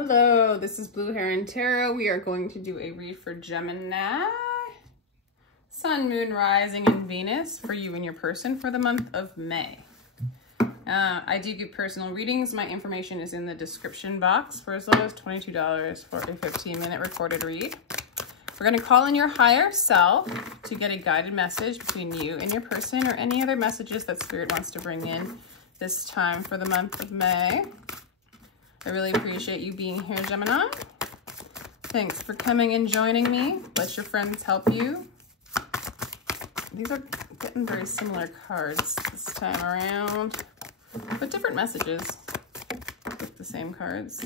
Hello, this is Blue Heron Tarot. We are going to do a read for Gemini, Sun, Moon, Rising, and Venus for you and your person for the month of May. I do give personal readings. My information is in the description box for as low as $22 for a 15-minute recorded read. We're going to call in your higher self to get a guided message between you and your person or any other messages that Spirit wants to bring in this time for the month of May. I really appreciate you being here, Gemini. Thanks for coming and joining me. Let your friends help you. These are getting very similar cards this time around, but different messages with the same cards.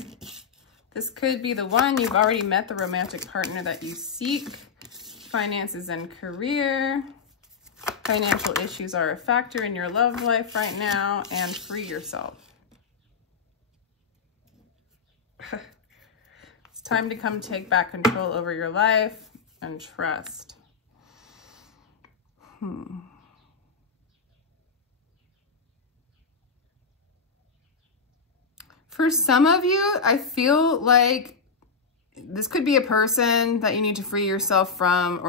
This could be the one. You've already met the romantic partner that you seek. Finances and career. Financial issues are a factor in your love life right now, and free yourself. It's time to come take back control over your life and trust. For some of you, I feel like this could be a person that you need to free yourself from,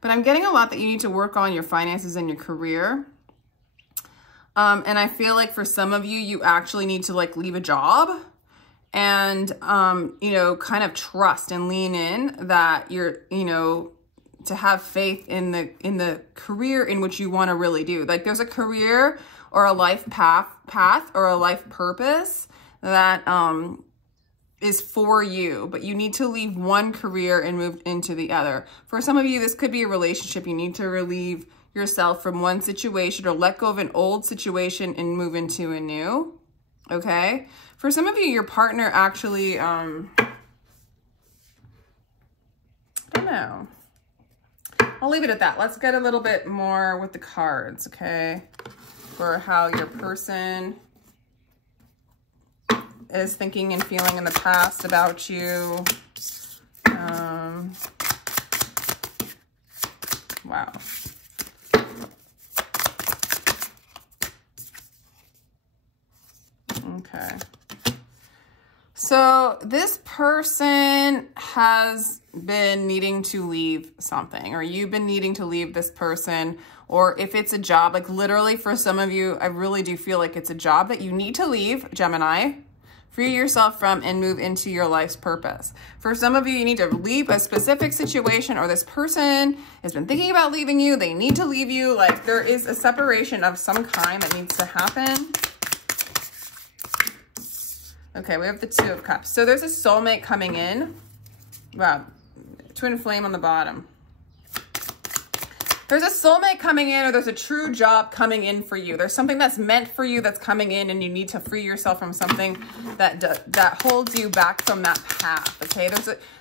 but I'm getting a lot that you need to work on your finances and your career. And I feel like for some of you, you actually need to like leave a job and, you know, kind of trust and lean in that you're, you know, to have faith in the career in which you want to really do. Like there's a career or a life path or a life purpose that is for you, but you need to leave one career and move into the other. For some of you, this could be a relationship. You need to relieve yourself from one situation or let go of an old situation and move into a new, okay? For some of you, your partner actually, I don't know. I'll leave it at that. Let's get a little bit more with the cards, okay? For how your person is thinking and feeling in the past about you. Wow. Okay. So this person has been needing to leave something, or you've been needing to leave this person, or if it's a job, like literally for some of you, I really do feel like it's a job that you need to leave, Gemini. Free yourself from and move into your life's purpose. For some of you, you need to leave a specific situation, or this person has been thinking about leaving you. They need to leave you. Like there is a separation of some kind that needs to happen. Okay, we have the Two of Cups. So there's a soulmate coming in. Wow, twin flame on the bottom. There's a soulmate coming in, or there's a true job coming in for you. There's something that's meant for you that's coming in, and you need to free yourself from something that holds you back from that path. Okay,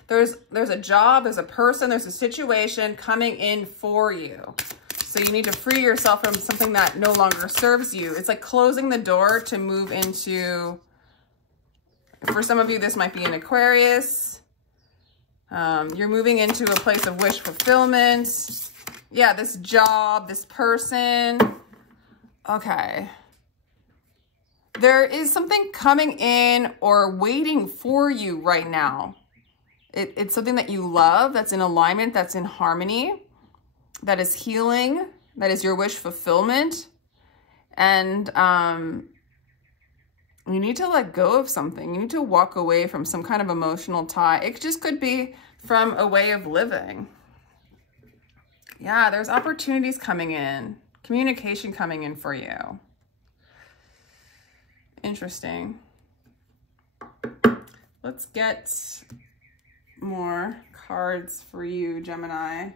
there's a job, there's a person, there's a situation coming in for you. So you need to free yourself from something that no longer serves you. It's like closing the door to move into. For some of you, this might be an Aquarius. You're moving into a place of wish fulfillment. Yeah, this job, this person. Okay. There is something coming in or waiting for you right now. It's something that you love, that's in alignment, that's in harmony, that is healing, that is your wish fulfillment. And you need to let go of something. You need to walk away from some kind of emotional tie. It just could be from a way of living. Yeah, there's opportunities coming in. Communication coming in for you. Interesting. Let's get more cards for you, Gemini.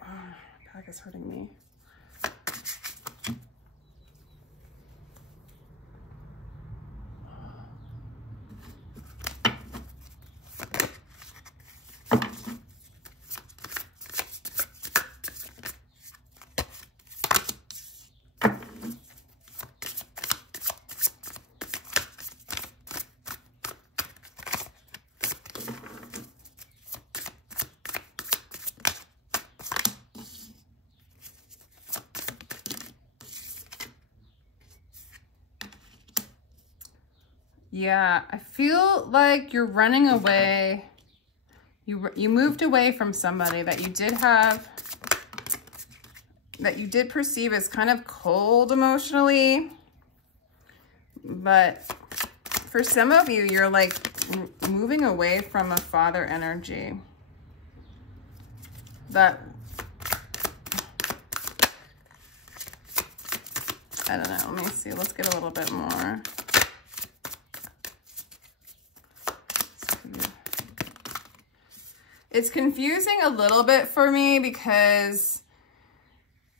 Oh, my back is hurting me. Yeah, I feel like you're running away. You moved away from somebody that you did have, that you did perceive as kind of cold emotionally. But for some of you, you're like moving away from a father energy. That, I don't know, let me see, let's get a little bit more. It's confusing a little bit for me because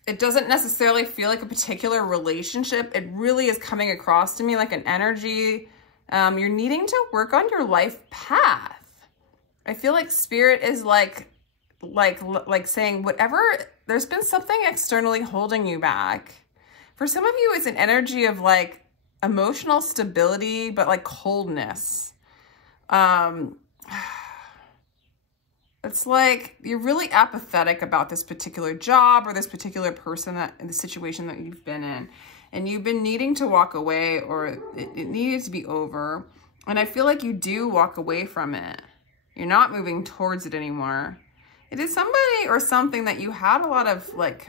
it doesn't necessarily feel like a particular relationship. It really is coming across to me like an energy. You're needing to work on your life path. I feel like spirit is like saying whatever, there's been something externally holding you back. For some of you, it's an energy of like emotional stability, but like coldness. It's like you're really apathetic about this particular job or this particular person, that in the situation that you've been in, and you've been needing to walk away, or it needed to be over. And I feel like you do walk away from it. You're not moving towards it anymore. It is somebody or something that you had a lot of like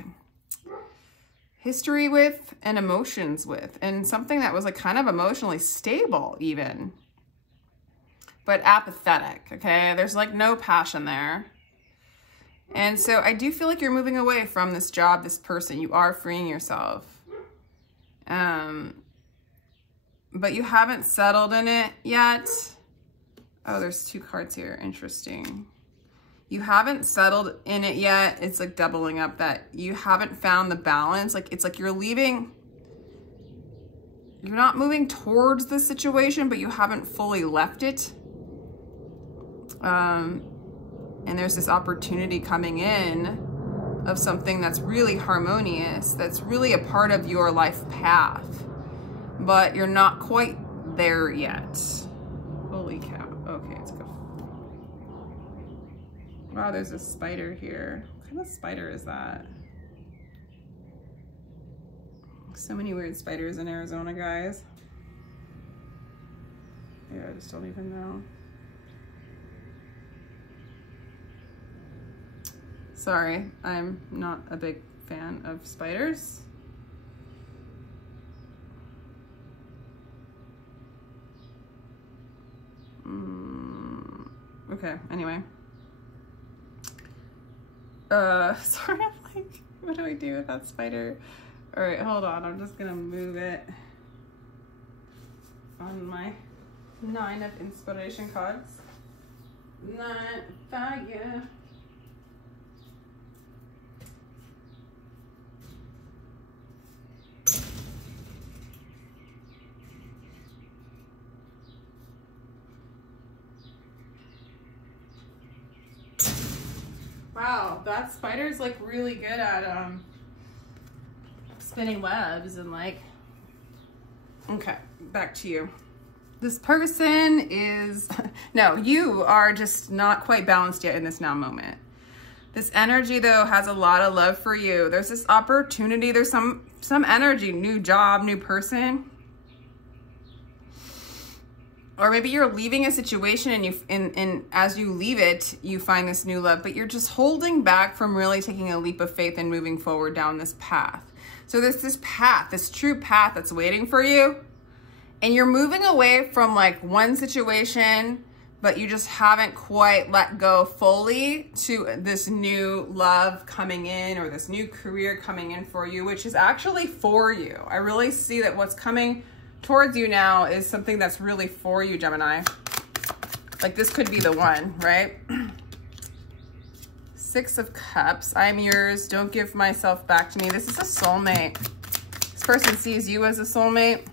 history with and emotions with, and something that was like kind of emotionally stable even, but apathetic, okay? There's like no passion there. And so I do feel like you're moving away from this job, this person. You are freeing yourself. But you haven't settled in it yet. Oh, there's 2 cards here. Interesting. You haven't settled in it yet. It's like doubling up that you haven't found the balance. Like it's like you're leaving. You're not moving towards the situation, but you haven't fully left it. And there's this opportunity coming in of something that's really harmonious, that's really a part of your life path, but you're not quite there yet. Holy cow. Okay, let's go. Wow, there's a spider here. What kind of spider is that? So many weird spiders in Arizona, guys. Yeah, I just don't even know. Sorry, I'm not a big fan of spiders. Okay, anyway. Sorry, I'm like, what do I do with that spider? All right, hold on, I'm just gonna move it on my 9 of inspiration cards. 9 fire. Wow, that spider's like really good at spinning webs and like, okay, back to you. This person is, no, you are just not quite balanced yet in this now moment. This energy though has a lot of love for you. There's this opportunity, there's some energy, new job, new person. Or maybe you're leaving a situation and as you leave it, you find this new love, but you're just holding back from really taking a leap of faith and moving forward down this path. So there's this path, this true path that's waiting for you. And you're moving away from like one situation, but you just haven't quite let go fully to this new love coming in, or this new career coming in for you, which is actually for you. I really see that what's coming towards you now is something that's really for you, Gemini. Like this could be the one, right? 6 of Cups. I'm yours. Don't give myself back to me. This is a soulmate. This person sees you as a soulmate.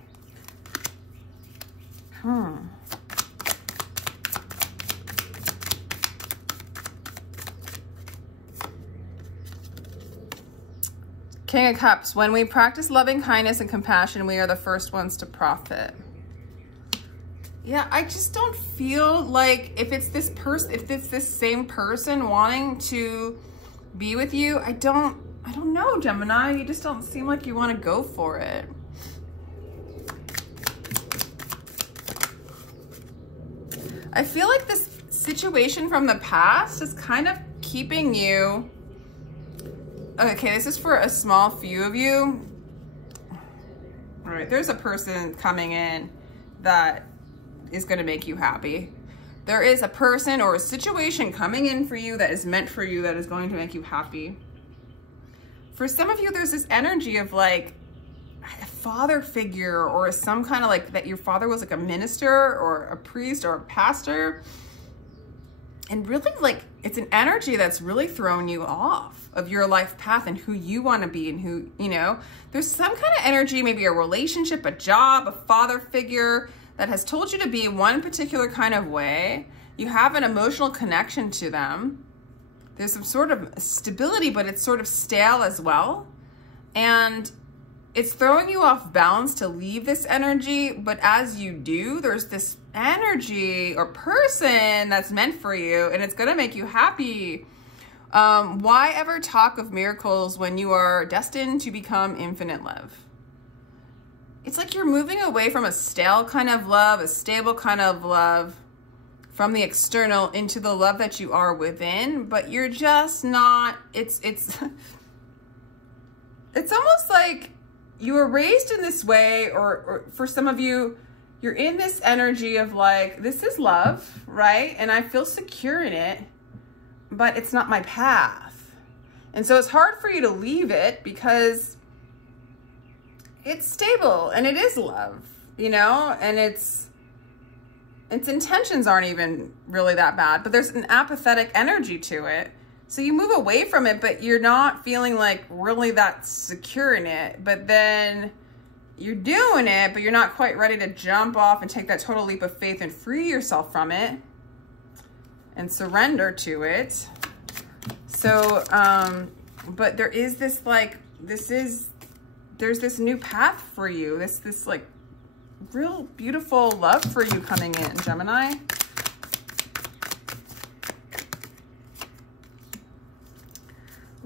King of Cups. When we practice loving kindness and compassion, we are the first ones to profit. Yeah, I just don't feel like if it's this person, if it's this same person wanting to be with you, I don't know, Gemini. You just don't seem like you want to go for it. I feel like this situation from the past is kind of keeping you, okay, this is for a small few of you. All right, there's a person coming in that is going to make you happy. There is a person or a situation coming in for you that is meant for you, that is going to make you happy. For some of you, there's this energy of like a father figure, or some kind of like that your father was like a minister or a priest or a pastor. And really, like, it's an energy that's really thrown you off of your life path and who you want to be and who, you know, there's some kind of energy, maybe a relationship, a job, a father figure that has told you to be one particular kind of way. You have an emotional connection to them. There's some sort of stability, but it's sort of stale as well. And it's throwing you off balance to leave this energy. But as you do, there's this energy or person that's meant for you, and it's going to make you happy. Why ever talk of miracles when you are destined to become infinite love? It's like you're moving away from a stale kind of love, a stable kind of love, from the external into the love that you are within, but you're just not, it's almost like you were raised in this way, or for some of you, you're in this energy of like, this is love, right? And I feel secure in it, but it's not my path. And so it's hard for you to leave it because it's stable and it is love, you know, and its intentions aren't even really that bad, but there's an apathetic energy to it. So you move away from it, but you're not feeling like really that secure in it. But then you're doing it, but you're not quite ready to jump off and take that total leap of faith and free yourself from it and surrender to it. So, but there is this like, there's this new path for you. This like real beautiful love for you coming in, Gemini.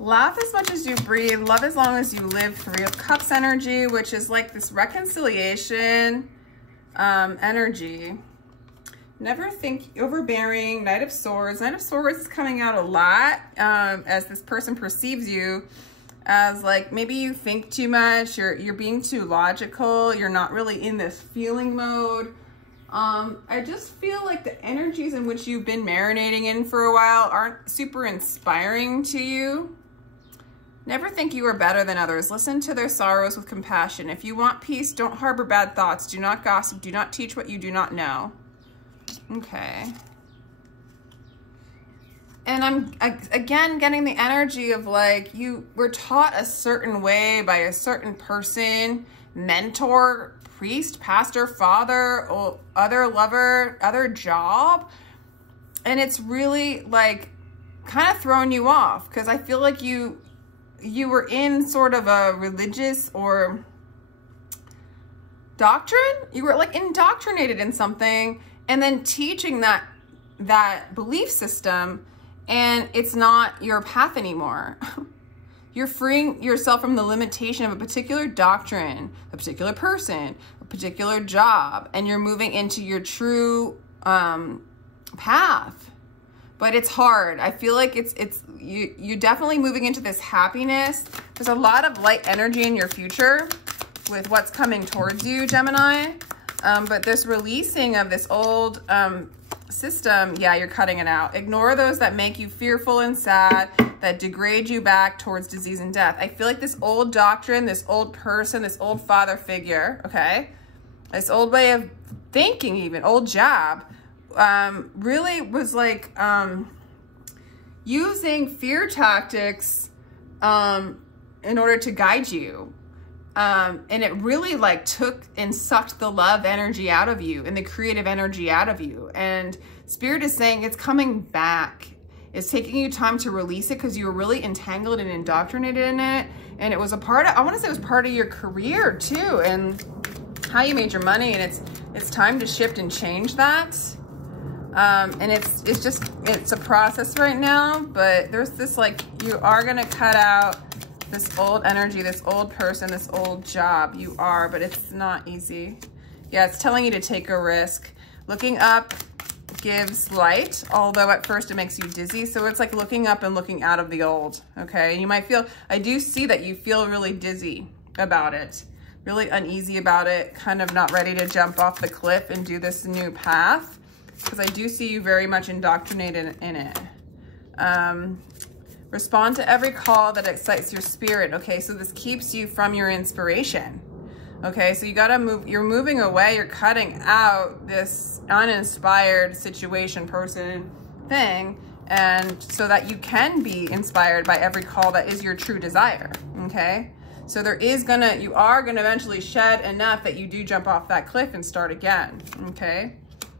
Laugh as much as you breathe. Love as long as you live. Three of Cups energy, which is like this reconciliation energy. Never think overbearing. Knight of Swords. Knight of Swords is coming out a lot as this person perceives you as like, maybe you think too much, you're being too logical, you're not really in this feeling mode. I just feel like the energies in which you've been marinating in for a while aren't super inspiring to you. Never think you are better than others. Listen to their sorrows with compassion. If you want peace, don't harbor bad thoughts. Do not gossip. Do not teach what you do not know. Okay. And I'm, again, getting the energy of like, you were taught a certain way by a certain person, mentor, priest, pastor, father, or other lover, other job. And it's really like kind of throwing you off, because I feel like you were in sort of a religious or doctrine. You were like indoctrinated in something and then teaching that belief system, and it's not your path anymore. You're freeing yourself from the limitation of a particular doctrine, a particular person, a particular job, and you're moving into your true path. But it's hard. I feel like you're definitely moving into this happiness. There's a lot of light energy in your future with what's coming towards you, Gemini. But this releasing of this old system, yeah, you're cutting it out. Ignore those that make you fearful and sad, that degrade you back towards disease and death. I feel like this old doctrine, this old person, this old father figure, okay, this old way of thinking, even old job, really was like using fear tactics in order to guide you. And it really like took and sucked the love energy out of you and the creative energy out of you. And Spirit is saying it's coming back. It's taking you time to release it because you were really entangled and indoctrinated in it. And it was a part of, I want to say it was part of your career too, and how you made your money. And it's time to shift and change that. And it's a process right now, but there's this like, you are going to cut out this old energy, this old person, this old job. You are, but it's not easy. Yeah, it's telling you to take a risk. Looking up gives light, although at first it makes you dizzy. So it's like looking up and looking out of the old, okay? And you might feel, I do see that you feel really dizzy about it, really uneasy about it, kind of not ready to jump off the cliff and do this new path, because I do see you very much indoctrinated in it. Respond to every call that excites your spirit. Okay, so this keeps you from your inspiration. Okay, so you gotta move, you're moving away, you're cutting out this uninspired situation, person, thing, and so that you can be inspired by every call that is your true desire, okay? So you are gonna eventually shed enough that you do jump off that cliff and start again, okay?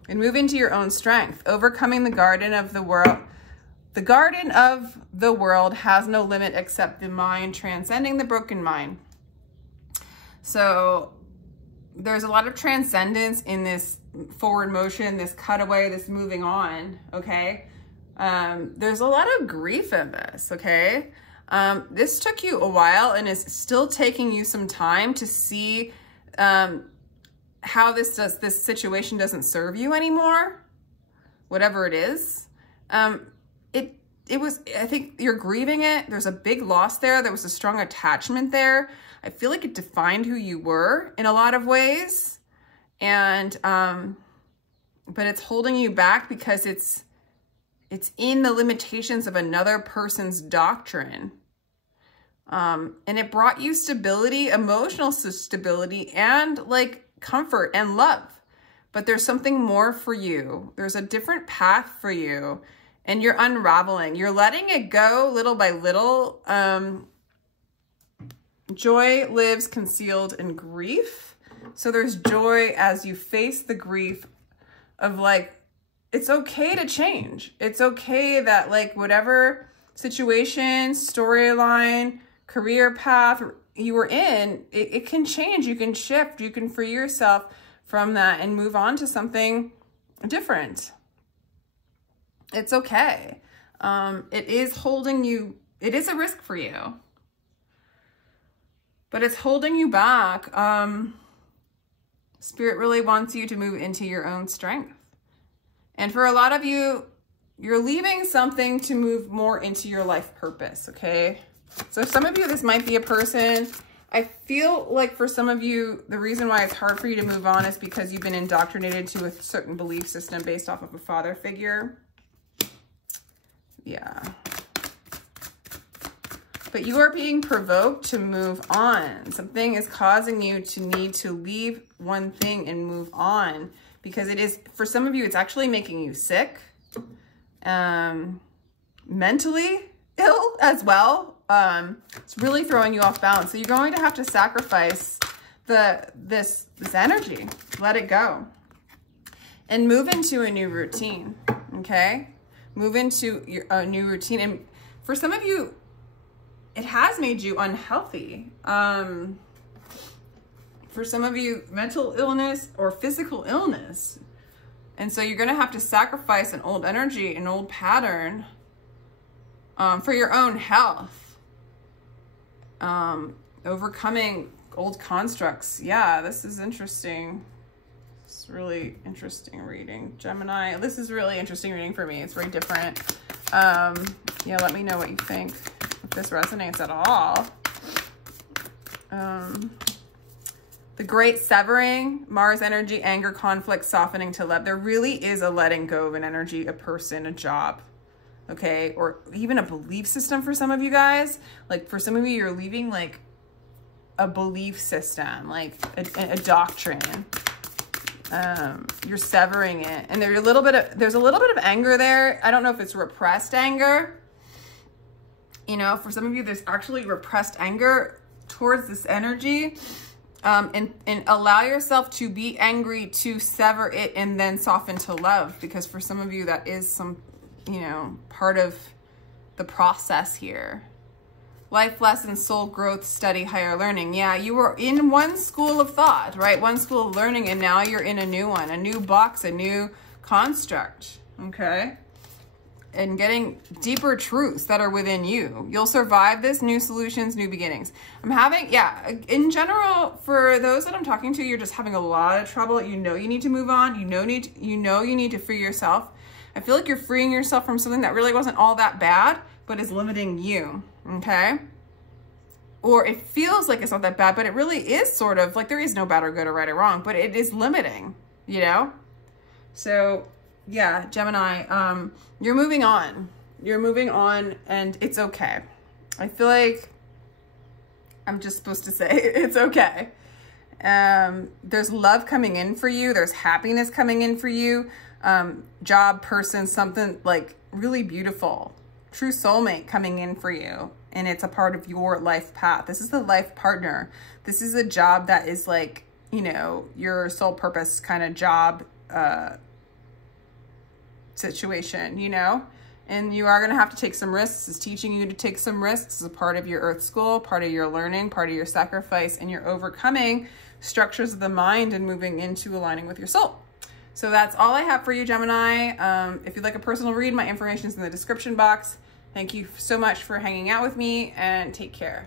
And move into your own strength. Overcoming the garden of the world. The garden of the world has no limit except the mind, transcending the broken mind. So there's a lot of transcendence in this forward motion, this cutaway, this moving on, okay? There's a lot of grief in this, okay? This took you a while and is still taking you some time to see how this situation doesn't serve you anymore, whatever it is. I think you're grieving it. There's a big loss there. There was a strong attachment there. I feel like it defined who you were in a lot of ways. And, but it's holding you back because it's in the limitations of another person's doctrine. And it brought you stability, emotional stability, and like comfort and love. But there's something more for you. There's a different path for you. And you're unraveling. You're letting it go little by little. Joy lives concealed in grief. So there's joy as you face the grief of like, it's okay to change. It's okay that like whatever situation, storyline, career path you were in, it can change. You can shift. You can free yourself from that and move on to something different. It's okay. It is holding you, it is a risk for you, but it's holding you back. Spirit really wants you to move into your own strength. And for a lot of you, you're leaving something to move more into your life purpose, okay? So some of you, this might be a person. I feel like for some of you, the reason why it's hard for you to move on is because you've been indoctrinated to a certain belief system based off of a father figure. Yeah. But you are being provoked to move on. Something is causing you to need to leave one thing and move on, because it is, for some of you, it's actually making you sick, mentally ill as well. It's really throwing you off balance. So you're going to have to sacrifice this energy, let it go, and move into a new routine, okay? Move into a new routine. And for some of you, it has made you unhealthy. For some of you, mental illness or physical illness. And so you're going to have to sacrifice an old energy, an old pattern, for your own health. Overcoming old constructs. Yeah, this is interesting. It's really interesting reading, Gemini. This is really interesting reading for me. It's very different. Yeah, let me know what you think, if this resonates at all. The great severing, Mars energy, anger, conflict, softening to love. There really is a letting go of an energy, a person, a job, okay? Or even a belief system for some of you guys. Like for some of you, you're leaving like a belief system, like a doctrine. You're severing it, and there's a little bit of anger there. I don't know if it's repressed anger. You know, for some of you, there's actually repressed anger towards this energy. And allow yourself to be angry, to sever it, and then soften to love, because for some of you, that is some, you know, part of the process here. Life lessons, soul growth, study, higher learning. Yeah, you were in one school of thought, right? One school of learning, and now you're in a new one, a new box, a new construct, okay? and getting deeper truths that are within you. You'll survive this. New solutions, new beginnings. I'm having, yeah, in general, for those that I'm talking to, you're just having a lot of trouble. You know you need to move on. You know you need to free yourself. I feel like you're freeing yourself from something that really wasn't all that bad, but is limiting you, okay? Or it feels like it's not that bad, but it really is sort of, like there is no bad or good or right or wrong, but it is limiting, you know? So yeah, Gemini, you're moving on. You're moving on and it's okay. I feel like I'm just supposed to say it's okay. There's love coming in for you. There's happiness coming in for you. Job, person, something like really beautiful. True soulmate coming in for you. And it's a part of your life path. This is the life partner. This is a job that is like, you know, your soul purpose kind of job, situation, you know, and you are going to have to take some risks. It's teaching you to take some risks as a part of your earth school, part of your learning, part of your sacrifice, and you're overcoming structures of the mind and moving into aligning with your soul. So that's all I have for you, Gemini. If you'd like a personal read, my information is in the description box. Thank you so much for hanging out with me and take care.